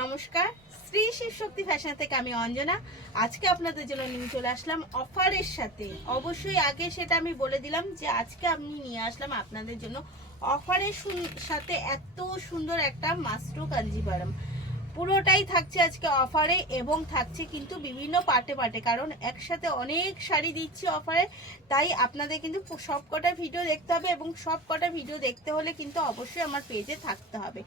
নমস্কার, শ্রী শিব শক্তি ফ্যাশন থেকে আমি অঞ্জনা। আজকে আপনাদের জন্য নিয়ে চলে আসলাম অফারের সাথে। অবশ্যই আগে সেটা আমি বলে দিলাম যে আজকে আমি নিয়ে আসলাম আপনাদের জন্য অফারের সাথে এত সুন্দর একটা মাস্ট্রো কাঞ্জিভারম। পুরোটাই থাকছে আজকে অফারে এবং থাকছে কিন্তু বিভিন্ন পার্টে পার্টে, কারণ একসাথে অনেক শাড়ি দিচ্ছি অফারে। তাই আপনাদের কিন্তু সব কটা ভিডিও দেখতে হবে এবং সব কটা ভিডিও দেখতে হলে কিন্তু অবশ্যই আমার পেজে থাকতে হবে।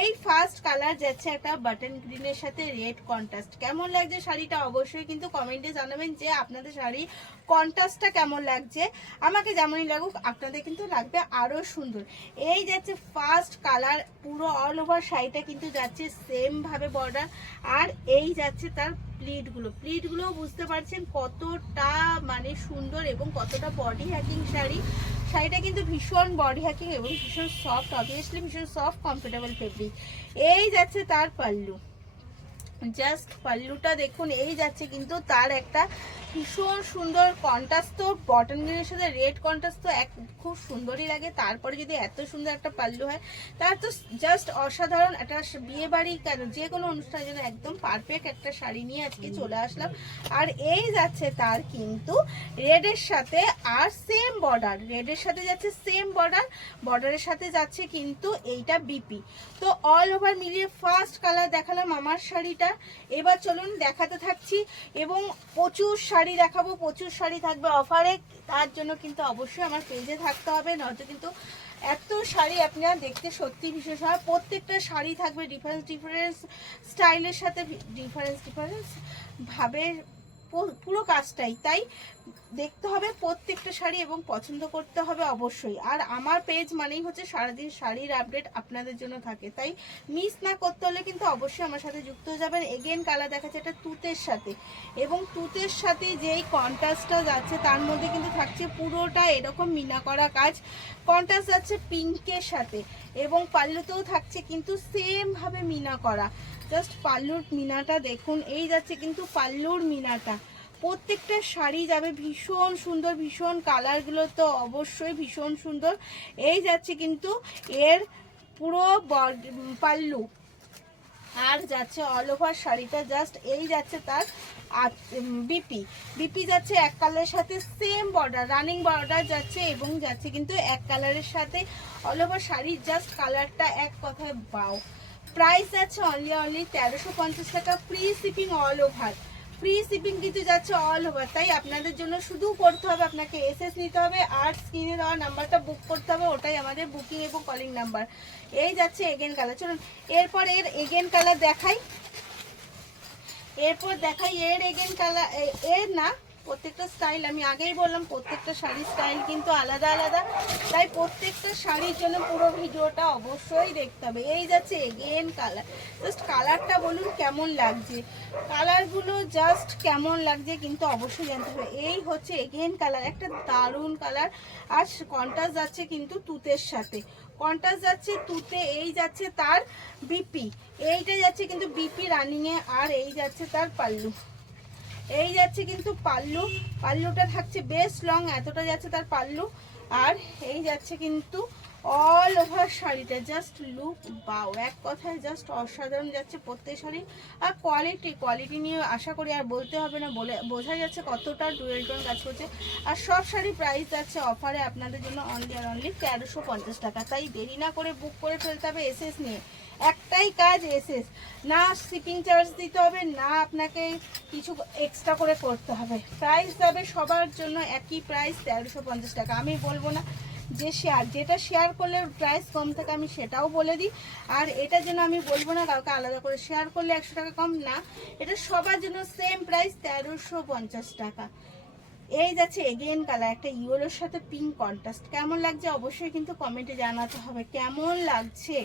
এই ফার্স্ট কালার যাচ্ছে একটা বাটন গ্রিনের সাথে রেড কন্ট্রাস্ট। কেমন লাগছে শাড়িটা অবশ্যই কিন্তু কমেন্টে জানাবেন যে আপনাদের শাড়ি কন্ট্রাস্টটা কেমন লাগছে। আমাকে যেমনই লাগুক আপনাদের কিন্তু লাগবে আরও সুন্দর। এই যাচ্ছে ফার্স্ট কালার, পুরো অল ওভার শাড়িটা কিন্তু যাচ্ছে সেম ভাবে বর্ডার। আর এই যাচ্ছে তার প্লিটগুলো বুঝতে পারছেন কতটা মানে সুন্দর এবং কতটা বডি হ্যাকিং শাড়িটা কিন্তু ভীষণ বডি হ্যাকিং এবং ভীষণ সফট, অবভিয়াসলি ভীষণ সফট কমফোর্টেবল ফেব্রিক। এই যাচ্ছে তার পাল্লু, জাস্ট পাল্লুটা দেখুন। এই যাচ্ছে কিন্তু তার একটা ভীষণ সুন্দর কন্ট্রাস্ট, তো বটন গ্রিনের সাথে রেড কন্ট্রাস্ট তো খুব সুন্দরই লাগে। তারপরে যদি এত সুন্দর একটা পাল্লু হয় তার তো জাস্ট অসাধারণ। একটা বিয়ে বাড়ি কেন যে কোনো অনুষ্ঠানের জন্য একদম পারফেক্ট একটা শাড়ি নিয়ে আজকে চলে আসলাম। আর এই যাচ্ছে তার কিন্তু রেডের সাথে আর সেম বর্ডার, রেডের সাথে যাচ্ছে সেম বর্ডারের সাথে যাচ্ছে কিন্তু এইটা বিপি। তো অল ওভার মিলিয়ে ফার্স্ট কালার দেখালাম আমার শাড়িটা। এবার চলুন দেখাতে থাকছি এবং প্রচুর শাড়ি দেখাবো, প্রচুর শাড়ি থাকবে অফারে। তার জন্য কিন্তু অবশ্যই আমার পেজে থাকতে হবে, নয়তো কিন্তু এত শাড়ি আপনারা দেখতে সত্যি বিশেষ হয়। প্রত্যেকটা শাড়ি থাকবে ডিফারেন্স স্টাইলের সাথে, ডিফারেন্স ভাবে পুরো কাজটাই। তাই দেখতে হবে প্রত্যেকটা শাড়ি এবং পছন্দ করতে হবে অবশ্যই। আর আমার পেজ মানেই হচ্ছে সারাদিন শাড়ির আপডেট আপনাদের জন্য থাকে, তাই মিস না করতে হলে কিন্তু অবশ্যই আমার সাথে যুক্ত হয়ে যাবেন। এগেন কালার দেখাচ্ছে এটা তুতের সাথে, এবং তুতের সাথে যেই কন্ট্রাস্টটা যাচ্ছে তার মধ্যে কিন্তু থাকছে পুরোটা এরকম মিনা করা কাজ। কন্ট্রাস্ট যাচ্ছে পিঙ্কের সাথে এবং পাল্লুতেও থাকছে কিন্তু সেম ভাবে মিনা করা। জাস্ট পাল্লুর মিনাটা দেখুন, এই যাচ্ছে কিন্তু পাল্লুর মিনাটা। প্রত্যেকটা শাড়ি যাবে ভীষণ সুন্দর, ভীষণ কালারগুলো তো অবশ্যই ভীষণ সুন্দর। এই যাচ্ছে কিন্তু এর পুরো পাল্লু, আর যাচ্ছে অল ওভার শাড়িটা জাস্ট এই যাচ্ছে তার বিপি যাচ্ছে এক কালারের সাথে সেম বর্ডার, রানিং বর্ডার যাচ্ছে এবং যাচ্ছে কিন্তু এক কালারের সাথে অল ওভার শাড়ি। জাস্ট কালারটা এক কথায় বাও। প্রাইস যাচ্ছে অনলি 1350 টাকা, free shipping all over. Free shipping কিন্তু যাচ্ছে অল ওভার। তাই আপনাদের জন্য শুধু করতে হবে, আপনাকে এসএস নিতে হবে আর স্ক্রিনে দেওয়া নাম্বারটা বুক করতে হবে, ওটাই আমাদের বুকিং এবং কলিং নাম্বার। এই যাচ্ছে এগেন কালার। চলুন এরপর এর এগেন কালার দেখাই, এর এগেন কালার। এর না, প্রত্যেকটা স্টাইল আমি আগেই বললাম প্রত্যেকটা শাড়ির স্টাইল কিন্তু আলাদা আলাদা, তাই প্রত্যেকটা শাড়ির জন্য পুরো ভিডিওটা অবশ্যই দেখতে হবে। এই যাচ্ছে এগেন কালার, জাস্ট কালারটা বলুন কেমন লাগছে, কালারগুলো জাস্ট কেমন লাগছে কিন্তু অবশ্যই জানতে হবে। এই হচ্ছে এগেন কালার, একটা দারুণ কালার। আর কন্ট্রাস্ট যাচ্ছে কিন্তু তুতের সাথে, কন্ট্রাস্ট যাচ্ছে তুতে। এই যাচ্ছে তার বিপি, এইটা যাচ্ছে কিন্তু বিপি রানিংয়ে। আর এই যাচ্ছে তার পাল্লু, এই যাচ্ছে কিন্তু পাল্লুটা থাকছে বেশ লং, এতটা যাচ্ছে তার পাল্লু। আর এই যাচ্ছে কিন্তু অল ওভার শাড়িটা, জাস্ট লুক বাও, এক কথায় জাস্ট অসাধারণ যাচ্ছে প্রত্যেক শাড়ি। আর কোয়ালিটি নিয়ে আশা করি আর বলতে হবে না, বোঝা যাচ্ছে কতটা ডুয়েল টোন কাজ করছে। আর সব শাড়ি প্রাইস যাচ্ছে অফারে আপনাদের জন্য অনলি 1350 টাকা। তাই দেরি না করে বুক করে ফেলতে হবে এসএস নিয়ে। একটাই কাজ এসএস, না শিপিং চার্জ দিতে হবে, না আপনাকে কিছু এক্সট্রা করে করতে হবে। প্রাইস যাবে সবার জন্য একই প্রাইস 1350 টাকা। আমি বলবো না যে যেটা শেয়ার করলে প্রাইস কম থাকে আমি সেটাও বলে দিই, আর এটার জন্য আমি বলবো না কাউকে আলাদা করে শেয়ার করলে 100 টাকা কম, না, এটা সবার জন্য সেম প্রাইস 1350 টাকা। এই যাচ্ছে এগেন কালার, একটা ইয়েলোর সাথে পিঙ্ক কন্ট্রাস্ট। কেমন লাগছে অবশ্যই কিন্তু কমেন্টে জানাতে হবে কেমন লাগছে।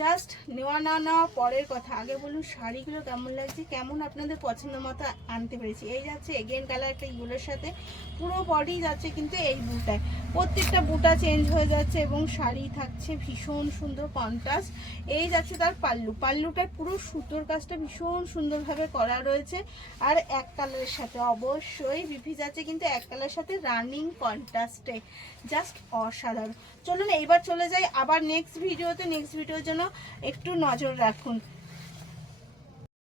জাস্ট নেওয়া না নেওয়া পরের কথা, আগে বলুন শাড়িগুলো কেমন লাগছে, কেমন আপনাদের পছন্দ মতো আনতে পেরেছি। এই যাচ্ছে এগেন কালার, একটা ইয়েলোর সাথে পুরো বডি যাচ্ছে কিন্তু এই বুটায়, প্রত্যেকটা বুটা চেঞ্জ হয়ে যাচ্ছে এবং শাড়ি থাকছে ভীষণ সুন্দর কন্ট্রাস্ট। এই যাচ্ছে তার পাল্লুটার পুরো সুতোর কাজটা ভীষণ সুন্দরভাবে করা রয়েছে। আর এক কালারের সাথে অবশ্যই বিপি যাচ্ছে কিন্তু এক কালারের সাথে রানিং কন্ট্রাস্টে, জাস্ট অসাধারণ। চলুন এইবার চলে যাই আবার নেক্সট ভিডিওতে। নেক্সট ভিডিওর জন্য একটু নজর রাখুন।